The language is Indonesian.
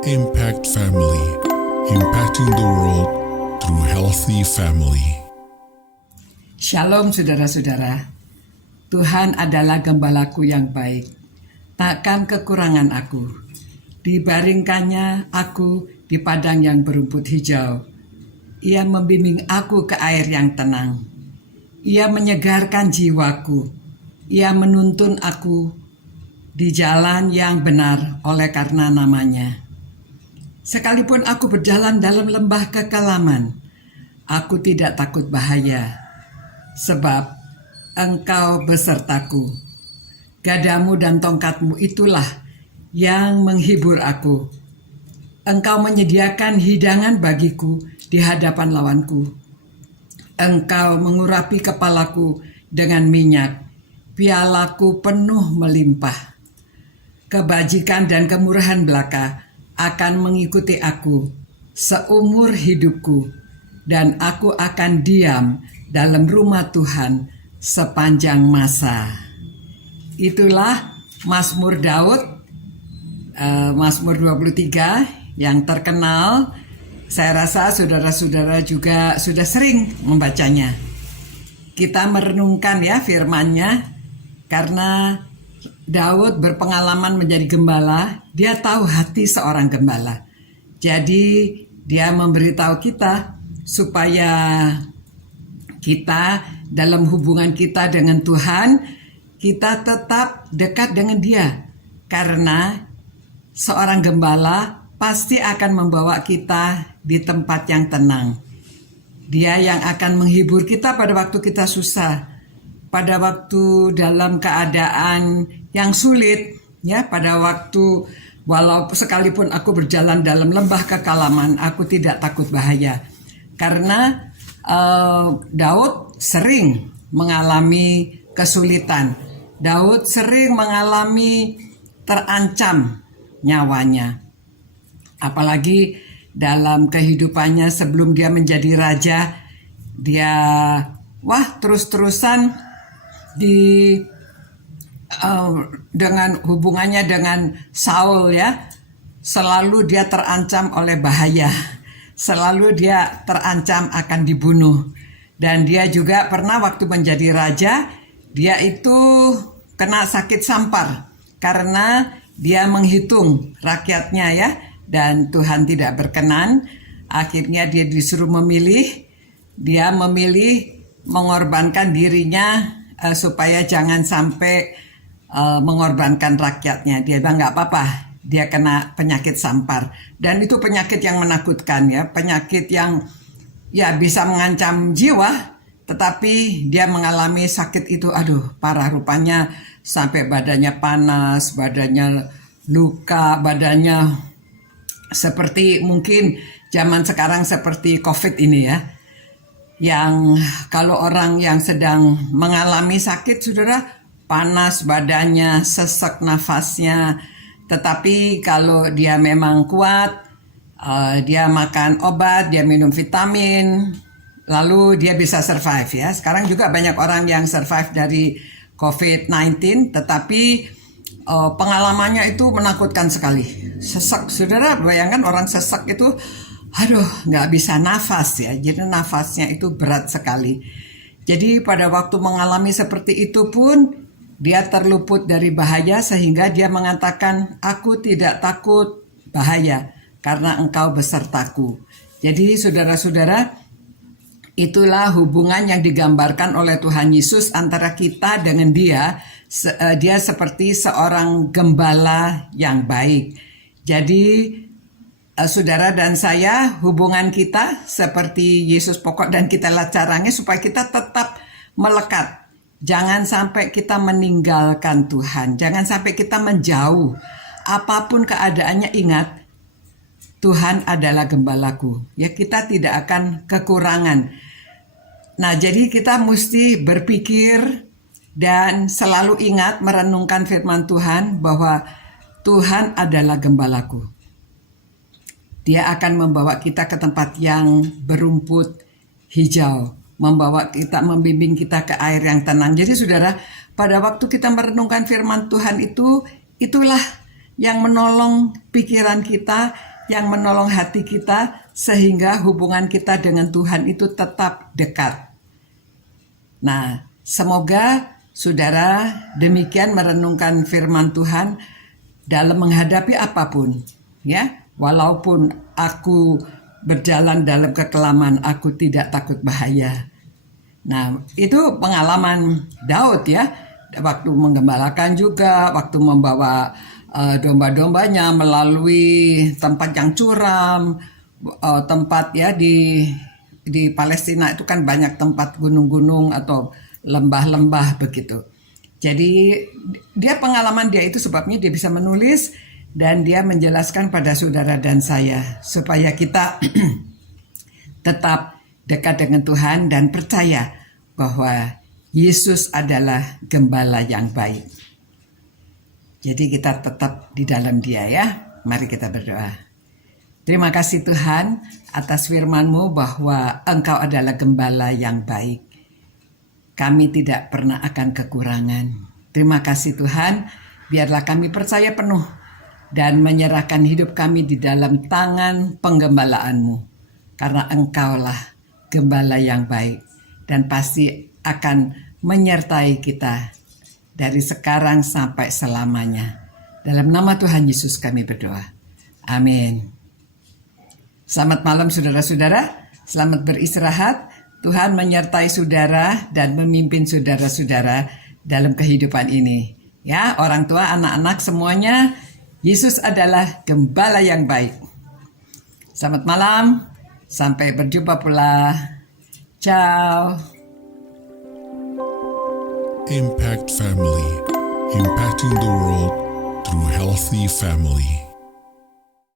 Impact Family, impacting the world through healthy family. Shalom saudara-saudara, Tuhan adalah gembalaku yang baik, takkan kekurangan aku. Dibaringkannya aku di padang yang berumput hijau. Ia membimbing aku ke air yang tenang. Ia menyegarkan jiwaku. Ia menuntun aku di jalan yang benar oleh karena namanya. Sekalipun aku berjalan dalam lembah kekelaman, aku tidak takut bahaya, sebab Engkau besertaku. Gadamu dan tongkatmu itulah yang menghibur aku. Engkau menyediakan hidangan bagiku di hadapan lawanku. Engkau mengurapi kepalaku dengan minyak, pialaku penuh melimpah. Kebajikan dan kemurahan belaka akan mengikuti aku seumur hidupku, dan aku akan diam dalam rumah Tuhan sepanjang masa. Itulah Mazmur Daud, Mazmur 23 yang terkenal. Saya rasa saudara-saudara juga sudah sering membacanya. Kita merenungkan ya firman-Nya, karena Daud berpengalaman menjadi gembala, dia tahu hati seorang gembala. Jadi dia memberitahu kita supaya kita dalam hubungan kita dengan Tuhan, kita tetap dekat dengan Dia. Karena seorang gembala pasti akan membawa kita di tempat yang tenang. Dia yang akan menghibur kita pada waktu kita susah, pada waktu dalam keadaan yang sulit, ya, pada waktu walau sekalipun aku berjalan dalam lembah kekelaman, aku tidak takut bahaya. Karena Daud sering mengalami kesulitan. Daud sering mengalami terancam nyawanya. Apalagi dalam kehidupannya sebelum dia menjadi raja, dia terus-terusan dengan hubungannya dengan Saul, ya, selalu dia terancam oleh bahaya, selalu dia terancam akan dibunuh. Dan dia juga pernah waktu menjadi raja, dia itu kena sakit sampar karena dia menghitung rakyatnya, ya, dan Tuhan tidak berkenan. Akhirnya dia disuruh memilih, dia memilih mengorbankan dirinya supaya jangan sampai mengorbankan rakyatnya. Dia bilang nggak apa-apa, dia kena penyakit sampar, dan itu penyakit yang menakutkan, ya, penyakit yang ya bisa mengancam jiwa. Tetapi dia mengalami sakit itu, parah rupanya, sampai badannya panas, badannya luka, badannya seperti mungkin zaman sekarang seperti COVID ini, ya, yang kalau orang yang sedang mengalami sakit, saudara, panas badannya, sesak nafasnya. Tetapi kalau dia memang kuat, dia makan obat, dia minum vitamin, lalu dia bisa survive, ya. Sekarang juga banyak orang yang survive dari COVID-19, tetapi pengalamannya itu menakutkan sekali. Sesak, saudara, bayangkan orang sesak itu, nggak bisa nafas, ya. Jadi nafasnya itu berat sekali. Jadi pada waktu mengalami seperti itu pun, dia terluput dari bahaya sehingga dia mengatakan, aku tidak takut bahaya karena Engkau besertaku. Jadi saudara-saudara, itulah hubungan yang digambarkan oleh Tuhan Yesus antara kita dengan Dia. Dia seperti seorang gembala yang baik. Jadi saudara dan saya, hubungan kita seperti Yesus pokok dan kita lah caranya supaya kita tetap melekat. Jangan sampai kita meninggalkan Tuhan. Jangan sampai kita menjauh. Apapun keadaannya, ingat, Tuhan adalah gembalaku. Ya, kita tidak akan kekurangan. Nah, jadi kita mesti berpikir dan selalu ingat merenungkan firman Tuhan bahwa Tuhan adalah gembalaku. Dia akan membawa kita ke tempat yang berumput hijau, membimbing kita ke air yang tenang. Jadi saudara, pada waktu kita merenungkan firman Tuhan itulah yang menolong pikiran kita, yang menolong hati kita sehingga hubungan kita dengan Tuhan itu tetap dekat. Nah, semoga saudara demikian merenungkan firman Tuhan dalam menghadapi apapun, ya. Walaupun aku berjalan dalam kekelaman, aku tidak takut bahaya. Nah, itu pengalaman Daud ya. Waktu menggembalakan juga, waktu membawa domba-dombanya melalui tempat yang curam, tempat ya di Palestina itu kan banyak tempat gunung-gunung atau lembah-lembah begitu. Jadi pengalaman dia itu sebabnya dia bisa menulis dan dia menjelaskan pada saudara dan saya supaya kita tetap dekat dengan Tuhan dan percaya bahwa Yesus adalah gembala yang baik. Jadi kita tetap di dalam Dia ya. Mari kita berdoa. Terima kasih Tuhan atas firman-Mu bahwa Engkau adalah gembala yang baik. Kami tidak pernah akan kekurangan. Terima kasih Tuhan, biarlah kami percaya penuh dan menyerahkan hidup kami di dalam tangan penggembalaanmu. Karena Engkaulah gembala yang baik dan pasti akan menyertai kita dari sekarang sampai selamanya. Dalam nama Tuhan Yesus kami berdoa. Amin. Selamat malam saudara-saudara, selamat beristirahat. Tuhan menyertai saudara dan memimpin saudara-saudara dalam kehidupan ini. Ya, orang tua, anak-anak semuanya, Yesus adalah gembala yang baik. Selamat malam, sampai berjumpa pula. Ciao. Impact Family, impacting the world through healthy family.